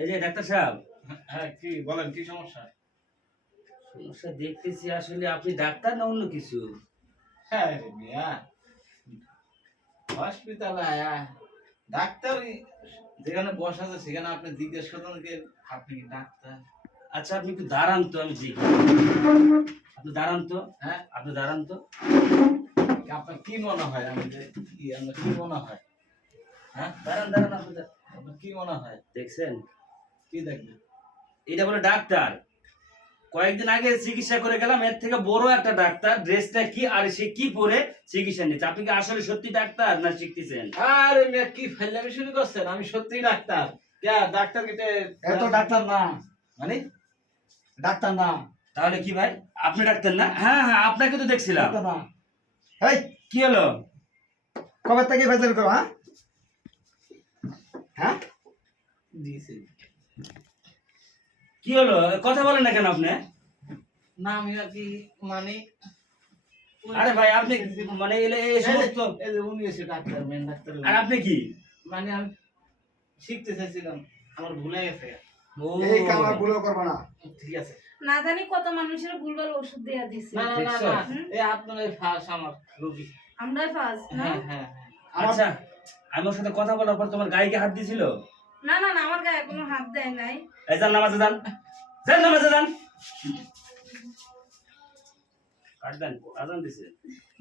এই যে ডাক্তার সাহেব, হ্যাঁ কি বলেন, কি সমস্যা? সমস্যা দেখতেছি আসলে আপনি ডাক্তার না অন্য কিছু? হ্যাঁ রে মিয়া, হসপিটালে আয়া ডাক্তার যেখানে বসা আছে সেখানে আপনি জিজ্ঞেস করেন যে আপনি কি ডাক্তার? আচ্ছা আপনি একটু দাঁড়ান তো, আমি দেখি। আপনি দাঁড়ান তো, হ্যাঁ, আপনি দাঁড়ান তো। আপনার কি মনে হয় আমি যে কি, আপনার কি মনে হয়? হ্যাঁ, দাঁড়ান দাঁড়ান, আপনি আপনার কি মনে হয়? দেখছেন কি দেখবেন? এটা বলে ডাক্তার? কয়েকদিন আগে চিকিৎসা করে গেলাম, এর থেকে বড় একটা ডাক্তার, ড্রেসটা কি আর সে কি পরে চিকিৎসা নিচ্ছে। আপনি কি আসলে সত্যি ডাক্তার না শিখতেছেন? আরে মিয়া কি ফাইলামি শুরু করছেন? আমি সত্যিই ডাক্তার। কে ডাক্তার কেটে এত ডাক্তার না, মানে? ডাক্তার না, তাহলে কি ভাই, আপনি ডাক্তার না? হ্যাঁ হ্যাঁ, আপনাকে তো দেখছিলাম। ডাক্তার না। এই কি হলো? কবে থেকে ভেতরে করো? হ্যাঁ হ্যাঁ, দিয়েছে কি হলো, কথা বলেন না কেন আপনি? না আমি আর কি মানে আরে ভাই আপনি মানে এই সমস্ত, এই যে উনি এসে ডাক্তার, মেন ডাক্তার আর আপনি কি? মানে আমি শিখতে চাইছিলাম, আমার ভুলে গেছে। ও এই কাম আর ভুলও করবো না। ঠিক আছে। না জানি কত মানুষের ভুলভাল ওষুধ দেয়া দিছে। না না না দেখছো? না, এই আপনার এই ফাঁস আমার রোগী। আমরা ফার্স্ট না? হ্যাঁ হ্যাঁ হ্যাঁ। আচ্ছা, আমার সাথে কথা বলার পর তোমার গায়ে কি হাত দিছিল? না না না, আমার গায়ে কোনো হাত দেয় নাই। এই যান নামাজে যান, যান নামাজে যান। কাট দেন, আজান দিছে।